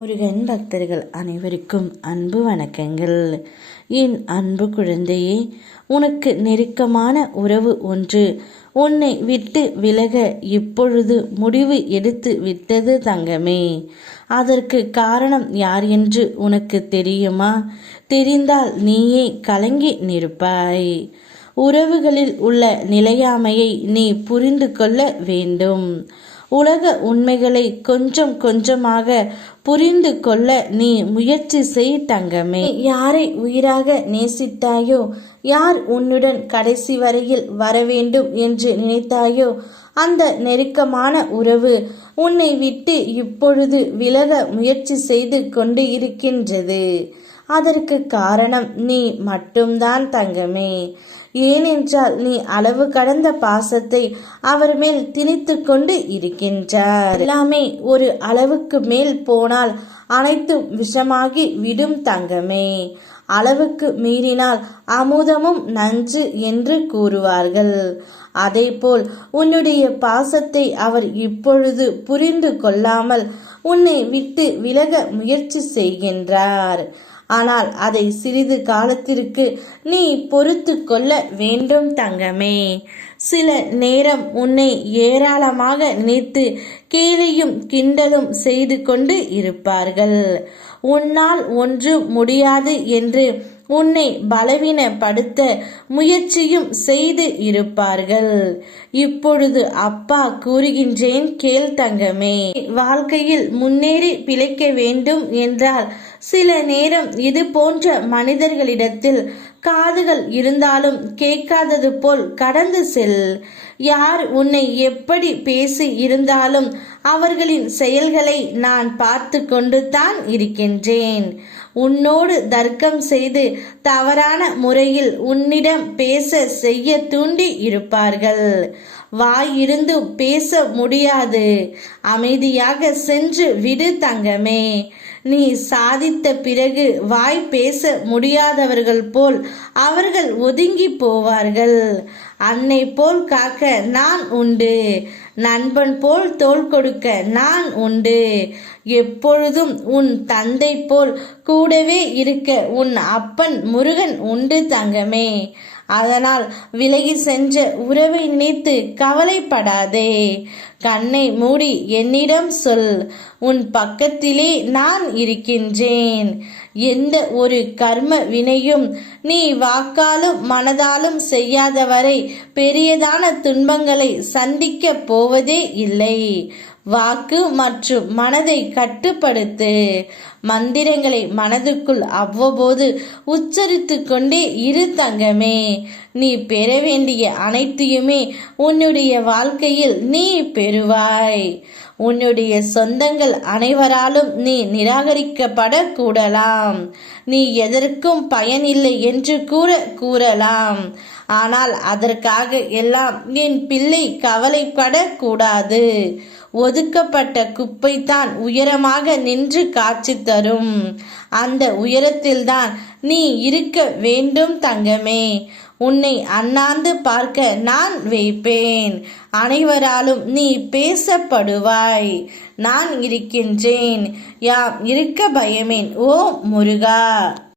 முருகன் பக்தர்கள் அனைவருக்கும் அன்பு வணக்கங்கள். என் அன்பு குழந்தையே, உனக்கு நெருக்கமான உறவு ஒன்று உன்னை விட்டு விலக இப்பொழுது முடிவு எடுத்து விட்டது தங்கமே. அதற்கு காரணம் யார் என்று உனக்கு தெரியுமா? தெரிந்தால் நீயே கலங்கி நிற்பாய். உறவுகளில் உள்ள நிலையாமையை நீ புரிந்து கொள்ள வேண்டும். உலக உண்மைகளை கொஞ்சம் கொஞ்சமாக புரிந்து கொள்ள நீ முயற்சி செய் தங்கமே. யாரை உயிராக நேசித்தாயோ, யார் உன்னுடன் கடைசி வரையில் வர வேண்டும் என்று நினைத்தாயோ, அந்த நெருக்கமான உறவு உன்னை விட்டு இப்பொழுது விலக முயற்சி செய்து கொண்டு இருக்கின்றது. அதற்கு காரணம் நீ மட்டும்தான் தங்கமே. ஏனென்றால் நீ அளவு கடந்த பாசத்தை அவர் மேல் திணித்து கொண்டு இருக்கின்றார். எல்லாமே ஒரு அளவுக்கு மேல் போனால் அனைத்தும் விஷமாகி விடும் தங்கமே. அளவுக்கு மீறினால் அமுதமும் நஞ்சு என்று கூறுவார்கள். அதேபோல் உன்னுடைய பாசத்தை அவர் இப்பொழுது புரிந்து கொள்ளாமல் உன்னை விட்டு விலக முயற்சி செய்கின்றார். ஆனால் அதை சிறிது காலத்திற்கு நீ பொறுத்து கொள்ள வேண்டும் தங்கமே. சில நேரம் உன்னை ஏராளமாக நினைத்து கேலியும் கிண்டலும் செய்து கொண்டு இருப்பார்கள். உன்னால் ஒன்றும் முடியாது என்று உன்னை பலவீனப்படுத்த முயற்சியும் செய்து இருப்பார்கள். இப்பொழுது அப்பா கூறுகின்றேன் கேள் தங்கமே. வாழ்க்கையில் முன்னேறி பிழைக்க வேண்டும் என்றால் சில நேரம் இது போன்ற மனிதர்களிடத்தில் காதுகள் இருந்தாலும் கேட்காதது போல் கடந்து செல். யார் உன்னை எப்படி பேசி இருந்தாலும் அவர்களின் செயல்களை நான் பார்த்து கொண்டு தான் இருக்கின்றேன். உன்னோடு தர்க்கம் செய்து தவறான முறையில் உன்னிடம் பேச செய்ய தூண்டி இருப்பார்கள். வாயிருந்து பேச முடியாது, அமைதியாக சென்று விடு தங்கமே. நீ சாதித்த பிறகு வாய் பேச முடியாதவர்கள் போல் அவர்கள் ஒதுங்கி போவார்கள். அன்னை போல் காக்க நான் உண்டு, நண்பன் போல் தோள் கொடுக்க நான் உண்டு. எப்பொழுதும் உன் தந்தை போல் கூடவே இருக்க உன் அப்பன் முருகன் உண்டு தங்கமே. அதனால் விலகி சென்ற உறவை நினைத்து கவலைப்படாதே. கண்ணை மூடி என்னிடம் சொல், உன் பக்கத்திலே நான் இருக்கின்றேன். எந்த ஒரு கர்ம வினையும் நீ வாக்காலும் மனதாலும் செய்யாதவரை பெரியதான துன்பங்களை சந்திக்க போவதே இல்லை. வாக்கு மற்றும் மனதை கட்டுப்படுத்து. மந்திரங்களை மனதுக்குள் அவ்வப்போது உச்சரித்து கொண்டே இரு தங்கமே. நீ பெற வேண்டிய அனைத்தையுமே உன்னுடைய வாழ்க்கையில் நீ பெறுவாய். உன்னுடைய சொந்தங்கள் அனைவராலும் நீ நிராகரிக்கப்படக்கூடலாம். நீ எதற்கும் பயனில்லை என்று கூறலாம். ஆனால் அதற்காக எல்லாம் என் பிள்ளை கவலைப்படக்கூடாது. ஒதுக்கப்பட்ட குப்பைதான் உயரமாக நின்று காட்சி தரும். அந்த உயரத்தில்தான் நீ இருக்க வேண்டும் தங்கமே. உன்னை அண்ணாந்து பார்க்க நான் வைப்பேன். அனைவராலும் நீ பேசப்படுவாய். நான் இருக்கின்றேன். யாம் இருக்க பயமேன். ஓ முருகா.